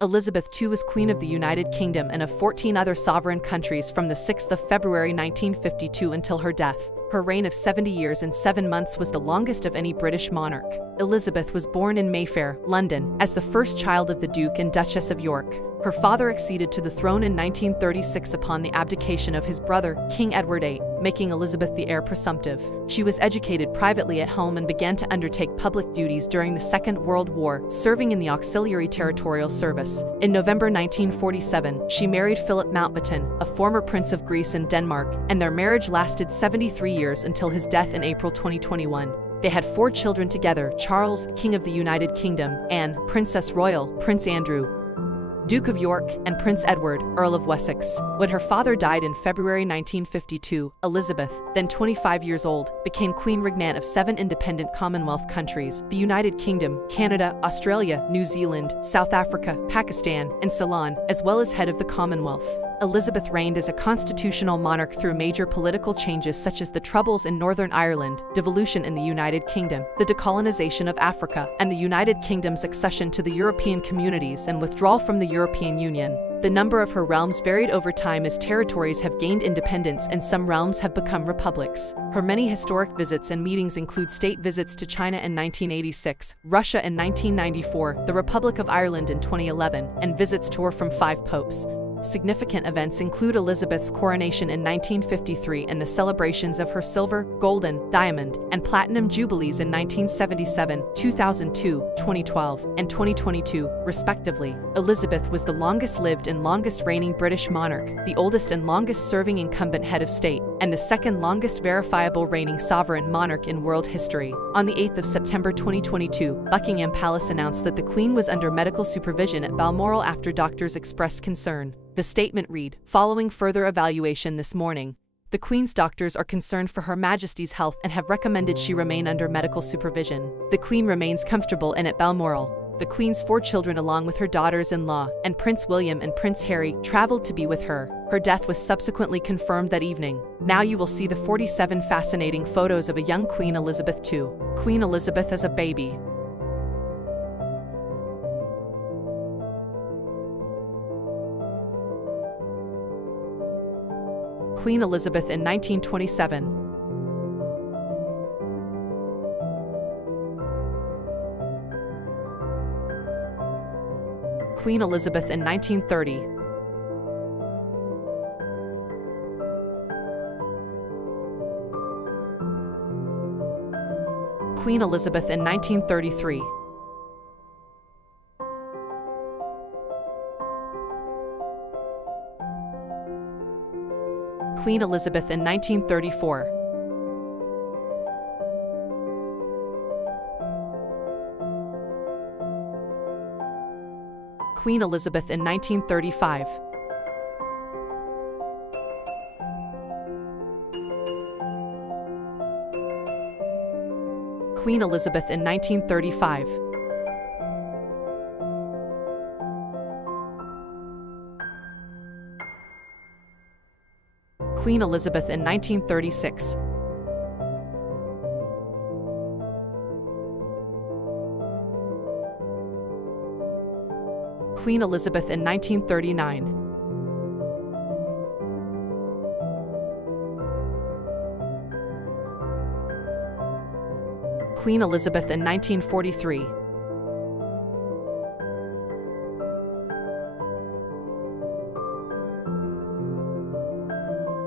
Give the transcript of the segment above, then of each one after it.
Elizabeth II was Queen of the United Kingdom and of 14 other sovereign countries from the 6th of February 1952 until her death. Her reign of 70 years and 7 months was the longest of any British monarch. Elizabeth was born in Mayfair, London, as the first child of the Duke and Duchess of York. Her father acceded to the throne in 1936 upon the abdication of his brother, King Edward VIII, making Elizabeth the heir presumptive. She was educated privately at home and began to undertake public duties during the Second World War, serving in the Auxiliary Territorial Service. In November 1947, she married Philip Mountbatten, a former Prince of Greece and Denmark, and their marriage lasted 73 years until his death in April 2021. They had 4 children together: Charles, King of the United Kingdom, Anne, Princess Royal, Prince Andrew, Duke of York, and Prince Edward, Earl of Wessex. When her father died in February 1952, Elizabeth, then 25 years old, became Queen Regnant of 7 independent Commonwealth countries: the United Kingdom, Canada, Australia, New Zealand, South Africa, Pakistan, and Ceylon, as well as head of the Commonwealth. Elizabeth reigned as a constitutional monarch through major political changes such as the Troubles in Northern Ireland, devolution in the United Kingdom, the decolonization of Africa, and the United Kingdom's accession to the European communities and withdrawal from the European Union. The number of her realms varied over time as territories have gained independence and some realms have become republics. Her many historic visits and meetings include state visits to China in 1986, Russia in 1994, the Republic of Ireland in 2011, and visits to or from 5 popes. Significant events include Elizabeth's coronation in 1953 and the celebrations of her silver, golden, diamond, and platinum jubilees in 1977, 2002, 2012, and 2022, respectively. Elizabeth was the longest-lived and longest-reigning British monarch, the oldest and longest-serving incumbent head of state, and the second longest verifiable reigning sovereign monarch in world history. On the 8th of September 2022, Buckingham Palace announced that the Queen was under medical supervision at Balmoral after doctors expressed concern. The statement read, "Following further evaluation this morning, the Queen's doctors are concerned for Her Majesty's health and have recommended she remain under medical supervision. The Queen remains comfortable and at Balmoral." The Queen's 4 children along with her daughters-in-law, and Prince William and Prince Harry, traveled to be with her. Her death was subsequently confirmed that evening. Now you will see the 47 fascinating photos of a young Queen Elizabeth II. Queen Elizabeth as a baby. Queen Elizabeth in 1927. Queen Elizabeth in 1930. Queen Elizabeth in 1933. Queen Elizabeth in 1934. Queen Elizabeth in 1935. Queen Elizabeth in 1935. Queen Elizabeth in 1936. Queen Elizabeth in 1939. Queen Elizabeth in 1943.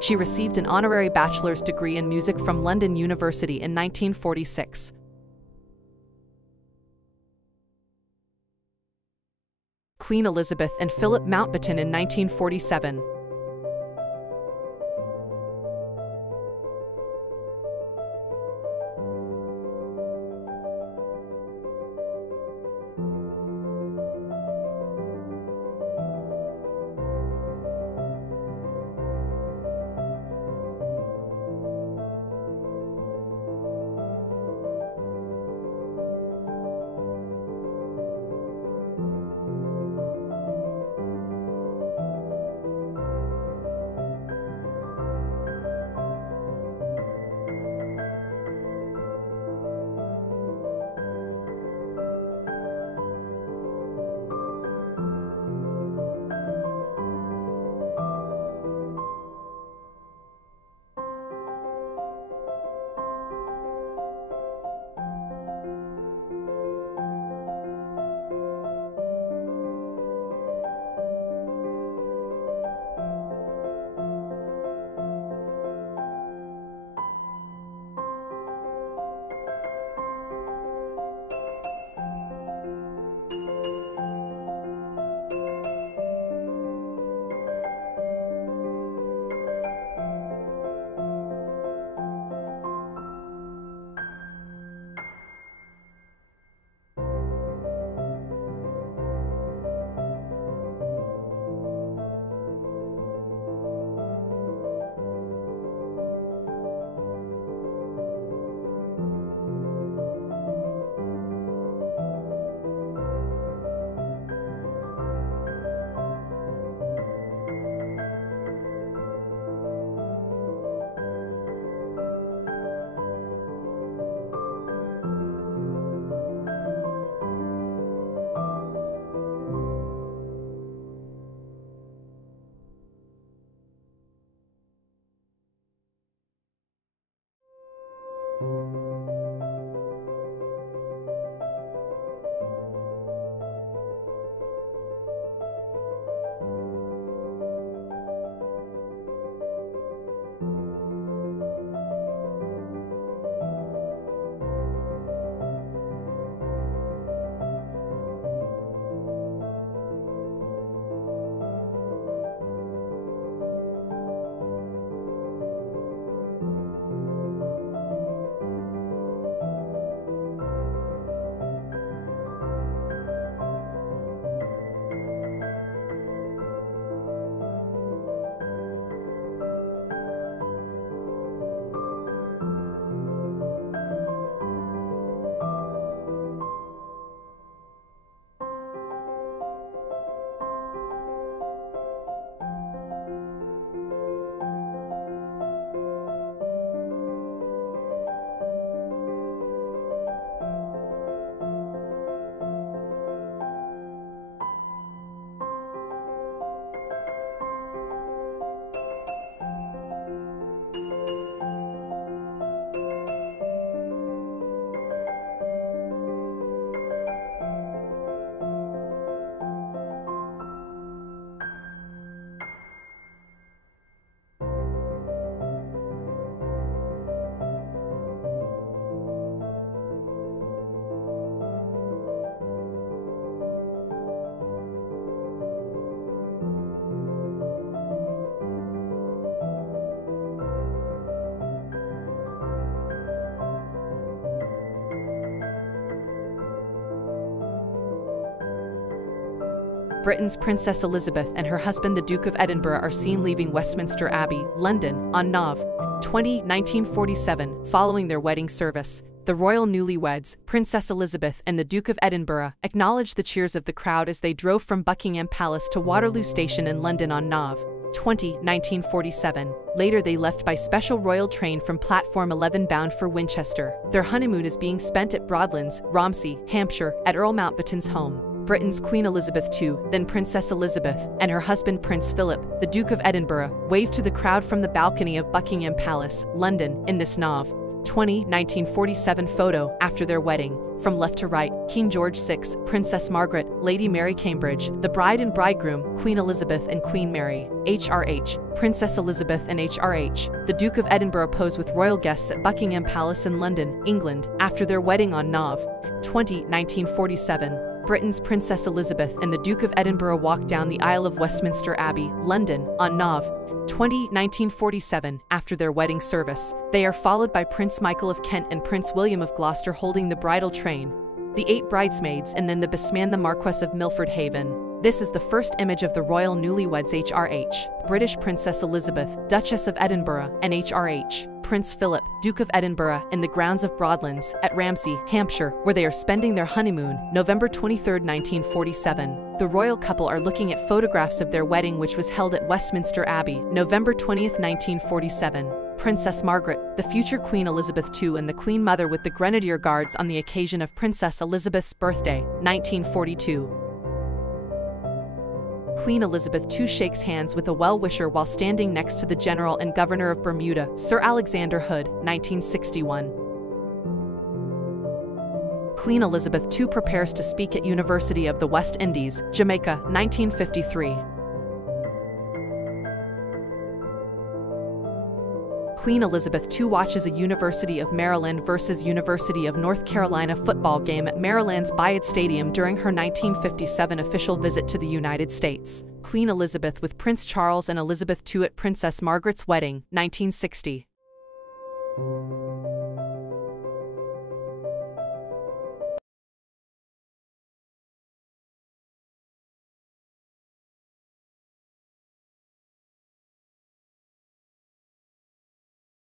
She received an honorary bachelor's degree in music from London University in 1946. Queen Elizabeth and Philip Mountbatten in 1947. Britain's Princess Elizabeth and her husband the Duke of Edinburgh are seen leaving Westminster Abbey, London, on Nov. 20, 1947, following their wedding service. The royal newlyweds, Princess Elizabeth and the Duke of Edinburgh, acknowledged the cheers of the crowd as they drove from Buckingham Palace to Waterloo Station in London on Nov. 20, 1947. Later they left by special royal train from Platform 11 bound for Winchester. Their honeymoon is being spent at Broadlands, Romsey, Hampshire, at Earl Mountbatten's home. Britain's Queen Elizabeth II, then Princess Elizabeth, and her husband Prince Philip, the Duke of Edinburgh, waved to the crowd from the balcony of Buckingham Palace, London, in this Nov. 20, 1947 photo after their wedding. From left to right, King George VI, Princess Margaret, Lady Mary Cambridge, the bride and bridegroom, Queen Elizabeth and Queen Mary, HRH, Princess Elizabeth and HRH. The Duke of Edinburgh posed with royal guests at Buckingham Palace in London, England, after their wedding on Nov. 20, 1947. Britain's Princess Elizabeth and the Duke of Edinburgh walked down the aisle of Westminster Abbey, London, on Nov. 20, 1947, after their wedding service. They are followed by Prince Michael of Kent and Prince William of Gloucester holding the bridal train, the 8 bridesmaids and then the bestman the Marquess of Milford Haven. This is the first image of the royal newlyweds HRH, British Princess Elizabeth, Duchess of Edinburgh, and HRH, Prince Philip, Duke of Edinburgh, in the grounds of Broadlands, at Ramsey, Hampshire, where they are spending their honeymoon, November 23, 1947. The royal couple are looking at photographs of their wedding which was held at Westminster Abbey, November 20, 1947. Princess Margaret, the future Queen Elizabeth II and the Queen Mother with the Grenadier Guards on the occasion of Princess Elizabeth's birthday, 1942. Queen Elizabeth II shakes hands with a well-wisher while standing next to the General and Governor of Bermuda, Sir Alexander Hood, 1961. Queen Elizabeth II prepares to speak at University of the West Indies, Jamaica, 1953. Queen Elizabeth II watches a University of Maryland versus University of North Carolina football game at Maryland's Bayard Stadium during her 1957 official visit to the United States. Queen Elizabeth with Prince Charles and Elizabeth II at Princess Margaret's wedding, 1960.